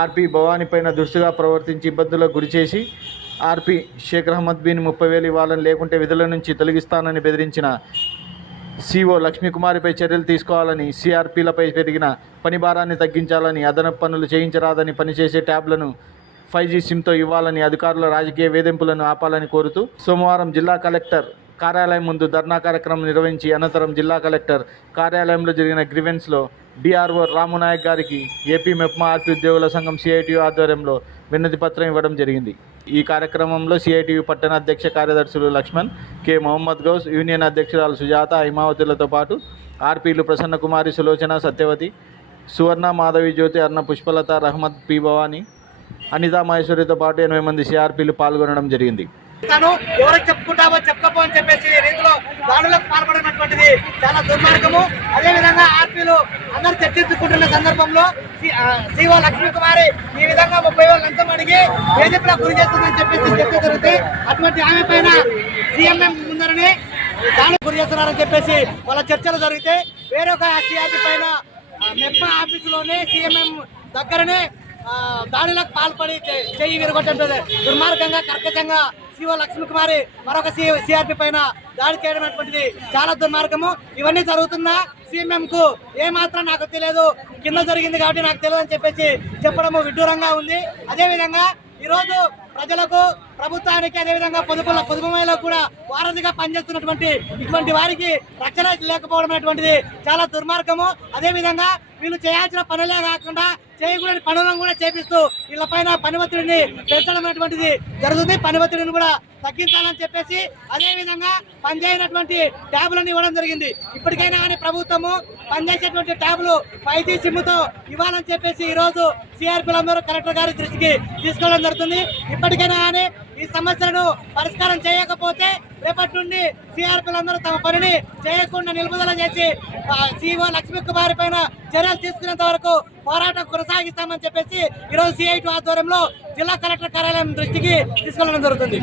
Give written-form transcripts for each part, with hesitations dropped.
ఆర్పి భవానీపైన దురుసుగా ప్రవర్తించి ఇబ్బందులకు గురిచేసి ఆర్పి షేక్ అహ్మద్ బిన్ 30,000 ఇవ్వాలని లేకుంటే విధుల నుంచి తొలగిస్తానని బెదిరించిన సిఓ లక్ష్మీకుమారిపై చర్యలు తీసుకోవాలని, సిఆర్పిలపై పెరిగిన పని భారాన్ని తగ్గించాలని, అదనపు పనులు చేయించరాదని, పనిచేసే ట్యాబ్లను 5G సిమ్తో ఇవ్వాలని, అధికారుల రాజకీయ వేధింపులను ఆపాలని కోరుతూ సోమవారం జిల్లా కలెక్టర్ కార్యాలయం ముందు ధర్నా కార్యక్రమం నిర్వహించి అనంతరం జిల్లా కలెక్టర్ కార్యాలయంలో జరిగిన గ్రీవెన్స్లో డిఆర్ఓ రామునాయక్ గారికి ఏపీ మెప్మా ఆర్పి ఉద్యోగుల సంఘం సిఐటియు ఆధ్వర్యంలో వినతి పత్రం ఇవ్వడం జరిగింది. ఈ కార్యక్రమంలో సిఐటియు పట్టణ అధ్యక్ష కార్యదర్శులు లక్ష్మణ్, కె మొహమ్మద్ గౌస్, యూనియన్ అధ్యక్షురాలు సుజాత, హిమావతులతో పాటు ఆర్పీలు ప్రసన్నకుమారి, సులోచన, సత్యవతి, సువర్ణ, మాధవి, జ్యోతి, అర్ణ, పుష్పలత, రహమద్, పి భవానీ, అనిత మహేశ్వరితో పాటు 8 మంది సిఆర్పీలు పాల్గొనడం జరిగింది. ఎవరికి చెప్పుకుంటామో చెప్పకపో అని చెప్పేసి రీతిలో దాడులకు పాల్పడినటువంటిది చాలా దుర్మార్గము. అదేవిధంగా ఆర్పీలు అందరూ చర్చించుకుంటున్న సందర్భంలో సిఓ లక్ష్మీకుమారి ఈ విధంగా 30,000 లంచం అడిగి బీజేపీలో గురి చేస్తుందని చెప్పేసి చర్చ జరిగితే అటువంటి ఆమె పైన సీఎంఎం ముందరనే దాడులకు గురి చేస్తున్నారని చెప్పేసి వాళ్ళ చర్చలు జరిగితే వేరొక సిఆర్పీ పైన మెప్మా ఆఫీసులోనే సీఎంఎం దగ్గరనే దాడులకు పాల్పడి చెయ్యి విరగొట్టడం దుర్మార్గంగా కర్కశంగా సిఓ లక్ష్మీకుమారి మరొక సిఆర్పి పైన దాడి చేయడం అటువంటిది చాలా దుర్మార్గము. ఇవన్నీ జరుగుతున్నా సీఎంఎంకు ఏమాత్రం నాకు తెలియదు, కింద జరిగింది కాబట్టి నాకు తెలియదు అని చెప్పేసి చెప్పడము విడ్డూరంగా ఉంది. అదేవిధంగా ఈరోజు ప్రజలకు, ప్రభుత్వానికి, అదేవిధంగా పొదుపు మహిళలకు కూడా వారధిగా పనిచేస్తున్నటువంటి ఇటువంటి వారికి రక్షణ లేకపోవడం అనేటువంటిది చాలా దుర్మార్గము. అదేవిధంగా వీళ్ళు చేయాల్సిన పనులే కాకుండా చేయకూడని పనులను కూడా చేపిస్తూ వీళ్ళ పైన పని ఒత్తిడిని పెంచడం అనేటువంటిది జరుగుతుంది. పని ఒత్తిడిని కూడా తగ్గించాలని చెప్పేసి అదేవిధంగా పనిచేయనటువంటి ట్యాబులను ఇవ్వడం జరిగింది. ఇప్పటికైనా కానీ ప్రభుత్వము పనిచేసేటువంటి ట్యాబులు 5G సిమ్తో ఇవ్వాలని చెప్పేసి ఈరోజు సిఆర్పీలందరూ కలెక్టర్ గారి దృష్టికి తీసుకోవడం జరుగుతుంది. ఇప్పటికైనా కానీ ఈ సమస్యలను పరిష్కారం చేయకపోతే రేపటి నుండి సిఆర్పీలందరూ తమ పనిని చేయకుండా నిలుపుదల చేసి సిఓ లక్ష్మీకుమారి పైన చర్యలు తీసుకునేంత వరకు పోరాటం కొనసాగిస్తామని చెప్పేసి ఈరోజు సిఐటి ఆధ్వర్యంలో జిల్లా కలెక్టర్ కార్యాలయం దృష్టికి తీసుకెళ్లడం జరుగుతుంది.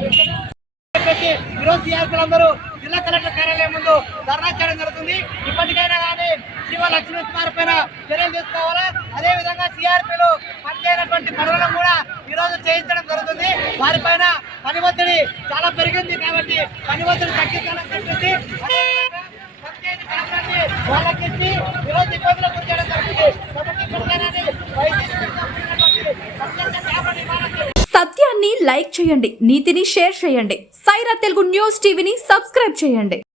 ఈరోజు సిఆర్పీలందరూ జిల్లా కలెక్టర్ కార్యాలయం ముందు ధర్నా చేయడం జరుగుతుంది. ఇప్పటికైనా కానీ సిఓ లక్ష్మీకుమారి పైన చర్యలు తీసుకోవాలా. అదేవిధంగా సిఆర్పీలు పనిచేయనటువంటి పనులను కూడా ఈరోజు చేయించడం జరుగుతుంది. వారిపైన పని ఒత్తిడి చాలా పెరిగింది కాబట్టి పని ఒత్తిడి తగ్గించాలని చెప్పేసి వాళ్ళకి ఈరోజు ఇబ్బందులకు గురి చేయడం జరుగుతుంది. సత్యాన్ని లైక్ చేయండి, నీతిని షేర్ చేయండి. సైరా తెలుగు న్యూస్ టీవీని సబ్స్క్రైబ్ చేయండి.